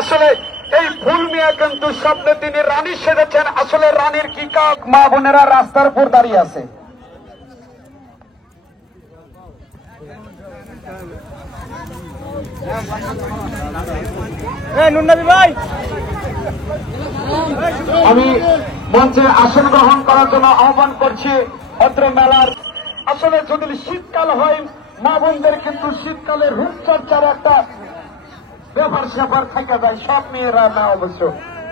আসলে এই ফুল মিয়া কিন্তু স্বপ্নে তিনি রানী সেজেছেন। আসলে রানীর কি কাজ? মা বোনেরা রাস্তার উপর দাঁড়িয়ে আছে। আমি মঞ্চে আসন গ্রহণ করার জন্য আহ্বান করছি অত্র মেলার। আসলে যদি শীতকাল হয়, মা বোনদের কিন্তু শীতকালে রূপচর্চার একটা ব্যাপার স্যাপার থেকে যায়, সব মেয়েরা না অবশ্য,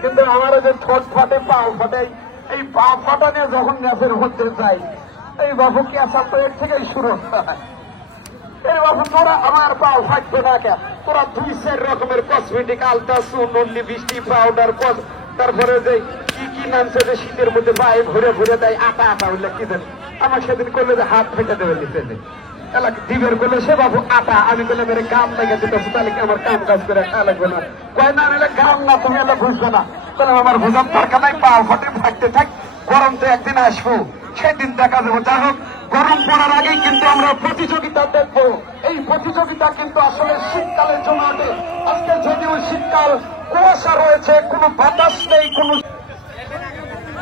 কিন্তু আমারও যে ঠোঁট ফাটে, পাও ফাটে, এই পা ফাটা নিয়ে যখন ন্যাসের মধ্যে যাই, এই বাবু ক্যাঁচা তো এর থেকেই শুরু হয়। এই বাবু তোরা আমার পাও ফাটবে না কে? তোরা 2-4 রকমের কসমেটিক, আলতা, সুনন্দি, বৃষ্টি পাউডার, তারপরে যে কি নামছে যে শীতের মধ্যে পায়ে ঘুরে ঘুরে দেয়, আটা আটা হইলে কি দেন? আমার সেদিন করলে যে হাত ফেটে দেবে নিচে দিবের করলে সে বাবু আটা, আমি বললে মেরে গাম লেগে যেতেছে, তাহলে কি আমার কাম কাজ করে খাওয়া লাগবে না? কয় না নিলে গাম না, তুমি এলে বুঝবে না। তাহলে আমার বোঝার দরকার নাই, পা ফাটে ফাটতে থাক, গরম তো একদিন আসবো, সেদিন দেখা যাবো। যাই হোক, গরম পড়ার আগেই কিন্তু আমরা প্রতিযোগিতা দেখবো। এই প্রতিযোগিতা কিন্তু আসলে শীতকালের জন্য আগে। আজকে যদিও শীতকাল, কুয়াশা রয়েছে, কোনো বাতাস নেই, কোনো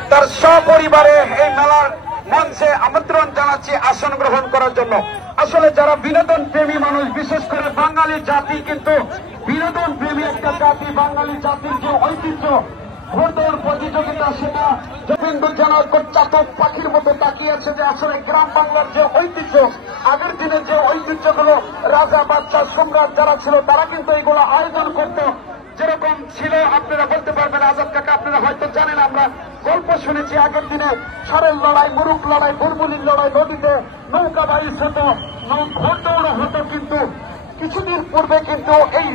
তার সপরিবারে এই মেলার মঞ্চে আমন্ত্রণ জানাচ্ছি আসন গ্রহণ করার জন্য। আসলে যারা বিনোদন প্রেমী মানুষ, বিশেষ করে বাঙালি জাতি কিন্তু বিনোদন প্রেমী একটা জাতি। বাঙালি জাতির যে ঐতিহ্য, ঘোড়দৌড় প্রতিযোগিতা, সেটা গোবিন্দ জানার চাতক পাখির মতো তাকিয়েছে যে আসলে গ্রাম বাংলার যে ঐতিহ্য, আগের দিনের যে ঐতিহ্যগুলো, রাজা বাচ্চা সম্রাট যারা ছিল তারা কিন্তু এগুলো আয়োজন করত। যেরকম ছিল, আপনারা বলতে পারবেন আজাদ কাকা, আপনারা হয়তো জানেন, আমরা গল্প শুনেছি আগের দিনে ষাঁড়ের লড়াই, মুরুক লড়াই, বুলবুলির লড়াই, নদীতে নৌকা বাইশ হতো, ঘোড়দৌড় হতো। কিন্তু কিছুদিন পূর্বে কিন্তু এই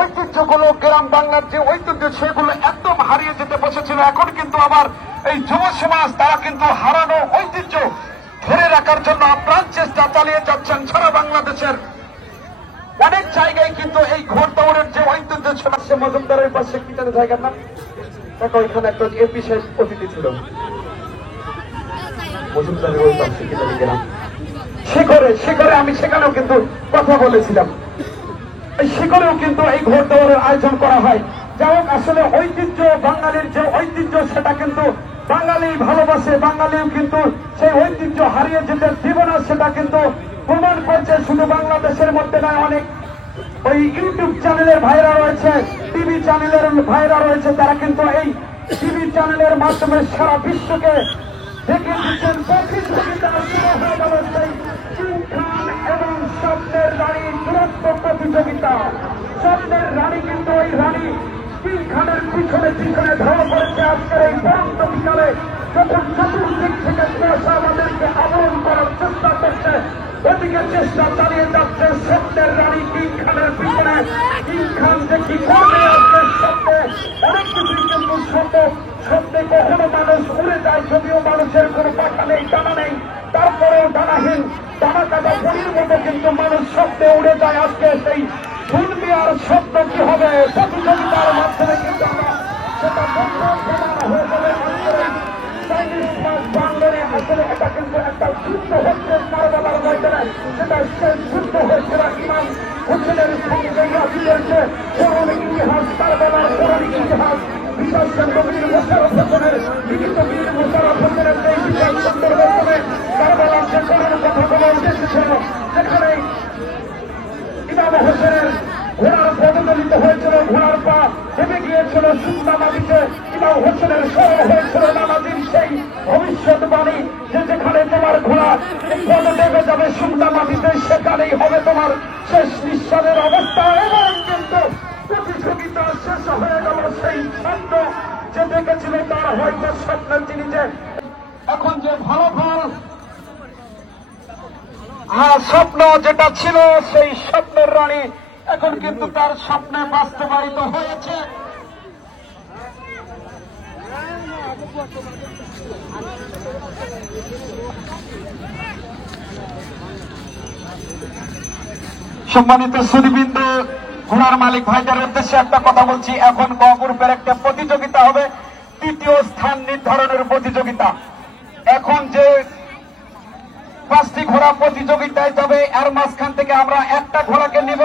ঐতিহ্যগুলো, গ্রাম বাংলার যে ঐতিহ্য, সেগুলো একদম হারিয়ে যেতে বসেছিল। এখন কিন্তু আবার এই যুব সমাজ তারা কিন্তু হারানো ঐতিহ্য ধরে রাখার জন্য আপ্রাণ চেষ্টা চালিয়ে যাচ্ছেন। সারা বাংলাদেশের অনেক জায়গায় কিন্তু এই ঘোড়দৌড়ের যে ঐতিহ্য ছিল, সে মজুমদারের পাশে কি জানে জায়গার নাম, দেখো ওইখানে একটা বিশেষ অতিথি ছিল, মজুমদারের ওই পাশে কি জানি গেলাম, শিখরে আমি সেখানেও কিন্তু কথা বলেছিলাম। এই শিখরেও কিন্তু এই ঘোড়দৌড়ের আয়োজন করা হয়। যাই হোক, আসলে ঐতিহ্য, বাঙালির যে ঐতিহ্য, সেটা কিন্তু বাঙালি ভালোবাসে, বাঙালিও কিন্তু সেই ঐতিহ্য হারিয়ে যেতে দিব না, সেটা কিন্তু প্রমাণ করছে। শুধু বাংলাদেশের মধ্যে নয়, অনেক ওই ইউটিউব চ্যানেলের ভাইরা রয়েছে, টিভি চ্যানেলের ভাইরা রয়েছে, তারা কিন্তু এই টিভি চ্যানেলের মাধ্যমে সারা বিশ্বকে দেখে দিচ্ছেন। প্রতিযোগিতা শুরু হয়ে গেল সেই কিং খান এবং স্বপ্নের রানী চূড়ান্ত প্রতিযোগিতা। স্বপ্নের রানী কিন্তু ওই রানী কিং খানের পিছনে পিছনে ধরা পড়েছে আজকের এই পরন্ত বিকালে, যখন চতুর্দিক থেকে কুয়াশা আমাদেরকে আবরণ করার চেষ্টা করছে, ওদিকে চেষ্টা চালিয়ে যাচ্ছে স্বপ্নের রানী কিং খানের পিছনে। কিং খান যে কি করবে আজকের স্বপ্নে, অনেক কিছুই কিন্তু স্বপ্নে কখনো মানুষ উড়ে যায়, যদিও মানুষের কোনো পাখা নেই, ডানা নেই, তারপরেও ডানাহীন ডানা কাটা পরির মতো কিন্তু মানুষ স্বপ্নে উড়ে যায়। আজকে সেই ফুল মিয়ার স্বপ্ন কি হবে প্রতিযোগিতার মাধ্যমে কিন্তু আমরা সেটা প্রমাণ হয়ে যাবে। আসলে এটা কিন্তু একটা যুদ্ধ হচ্ছে কারবালার ময়দানে, সেটা যুদ্ধ হয়েছিল ইমাম হোসেনের সঙ্গে ইয়াজিদের পুরোন ইতিহাস, কারবালার পৌরাণিক ইতিহাস, বিশাল নবীর মোশাররফ হোসেনের লিখিত বীর মোশাররফ হোসেনের সেই বিশাল সুন্দরবনে কারবালার যে করার কথাগুলো উঠেছিল, যেখানে ইমাম হোসেনের ঘোড়ার পদদলিত হয়েছিল, ঘোড়ার পা হেঁটে গিয়েছিল শুকনা মাটিতে, ইমাম হোসেনের স্মরণ হয়েছিল নামাজির সেই ভবিষ্যৎবাণী যে যেখানে তোমার ঘোড়া পদ দেবে যাবে শুকনা মাটিতে, সেখানেই হবে তোমার শেষ নিঃশ্বাসের অবস্থা। এবং কিন্তু প্রতিযোগিতা শেষ হয়ে গেল সেই স্বপ্ন যে দেখেছিল তার হয়তো স্বপ্নের তিনি যে এখন যে ভালো স্বপ্ন যেটা ছিল, সেই স্বপ্নের রানী এখন কিন্তু তার স্বপ্নে বাস্তবায়িত হয়েছে। সম্মানিত সুধীবৃন্দ, ঘোড়ার মালিক ভাইদের উদ্দেশ্যে একটা কথা বলছি। এখন গ গ্রুপের একটা প্রতিযোগিতা হবে, তৃতীয় স্থান নির্ধারণের প্রতিযোগিতা। এখন যে 5টি ঘোড়া প্রতিযোগিতায় যাবে, এর মাঝখান থেকে আমরা একটা ঘোড়াকে নিব।